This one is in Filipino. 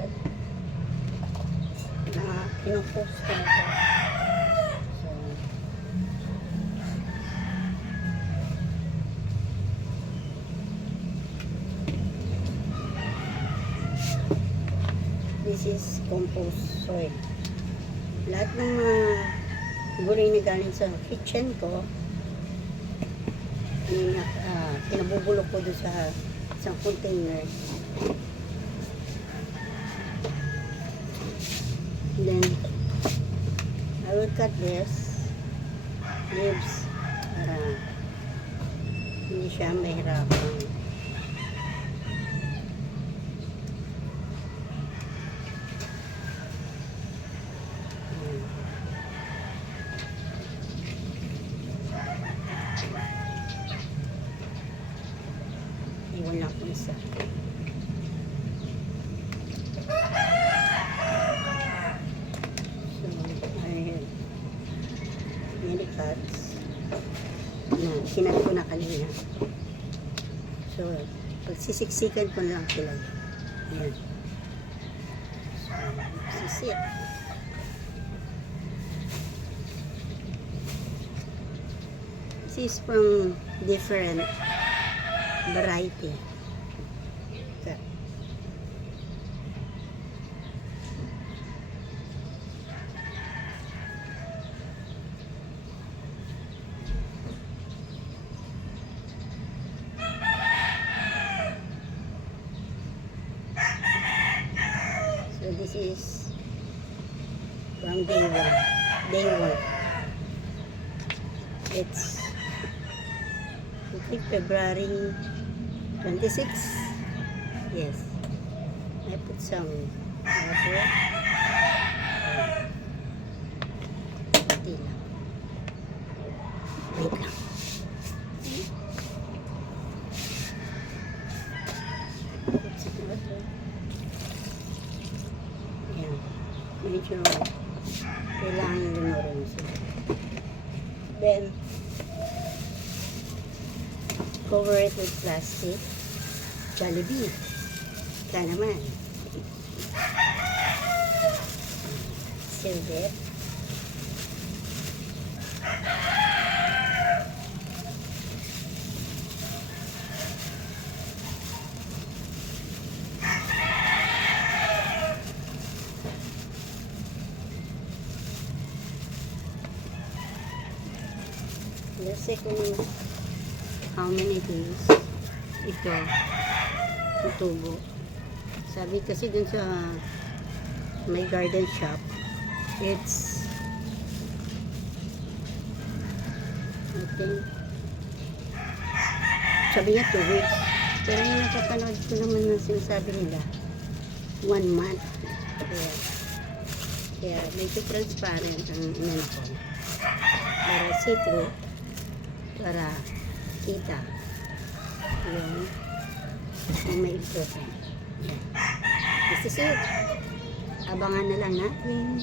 agad na pinupost ko na ito. So, this is compost soil. Lahat ng mga gulay na galing sa kitchen ko, pinabubulok ko doon sa isang container. Then, I will cut this leaves para hindi siya mahirapan. Iwan lang po isa. So, ayan. Many cuts na sinat ko na kanina. So, pagsisiksikan ko lang sila. Ayan. So, sisit. This is from different variety. Okay. So this is from day one. Day one. It's I think February 26. Yes. I put some water. Kunti lang. Wait lang. Put some water. Ayan. Medyo kailangan lunurin sila. Then, cover it with plastic. Jollibee. Ka naman. Seal it. Let's say kung how many days ito tutubo. Sabi kasi dun sa my garden shop, it's I think sabi niya 2 weeks. Pero yung napapanood ko naman na sinasabi nila 1 month. Kaya medyo transparent ang inano ko. Para see-through, para kita yung may important. This is it. Abangan na lang natin.